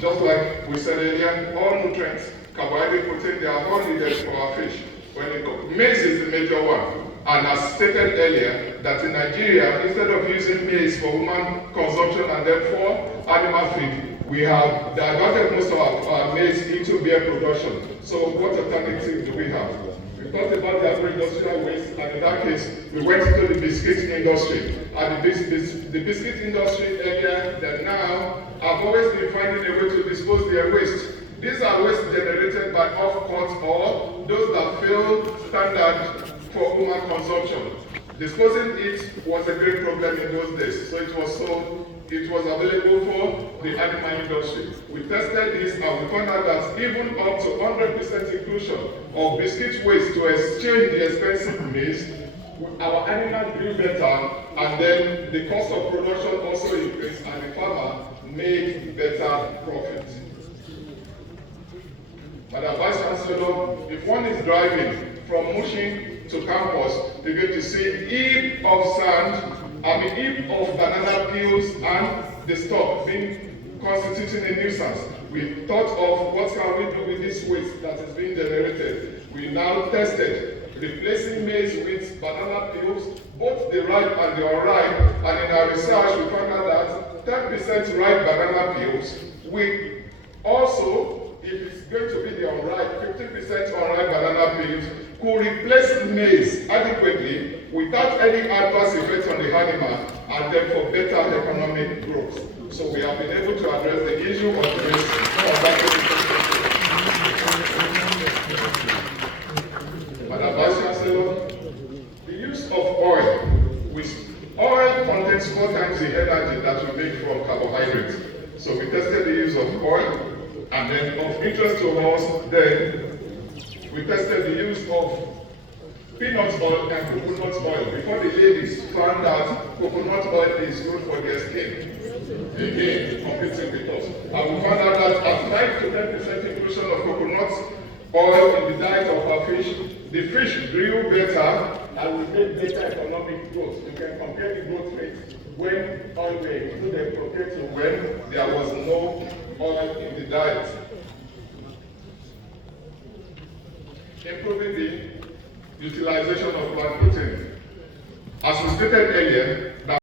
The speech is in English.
just like we said earlier, all nutrients, carbohydrate, protein, they are all needed for our fish. Maize is the major one. And as stated earlier, that in Nigeria, instead of using maize for human consumption and therefore animal feed, we have diverted most of our maize into beer production. So what alternative do we have? We talked about the agro-industrial waste, and in that case, we went into the biscuit industry. And the biscuit industry area, that now have always been finding a way to dispose their waste. These are waste generated by off-cut or those that fail standard for human consumption. Disposing it was a great problem in those days, so it was available for the animal industry. We tested this and we found out that even up to 100% inclusion of biscuit waste to exchange the expensive maize, our animals grew better, and then the cost of production also increased, and the farmer made better profits. Madam Vice Chancellor, if one is driving from Mushin to campus, you're going to see a heap of banana peels and the stock being constituting a nuisance. We thought of what can we do with this waste that is being generated. We now tested replacing maize with banana peels, both the ripe and the unripe, and in our research we found out that 10% ripe banana peels with also, if it's going to be the unripe, 50% unripe banana peels could replace maize adequately without any adverse effects on the animal, and then for better economic growth. So we have been able to address the issue of waste. Madam Vice Chancellor, the use of oil, which oil contains 4 times the energy that we make from carbohydrates. So we tested the use of oil. And then of interest to us, then we tested the use of peanut oil and coconut oil before the ladies found out coconut oil is good for their skin. Again, competing with us. And we found out that at 5 to 10% inclusion of coconut oil in the diet of our fish, the fish grew better and we made better economic growth. You can compare the growth rate when oil were included compared to when there was no oil in the diet. Improving the utilization of plant protein. As we stated earlier,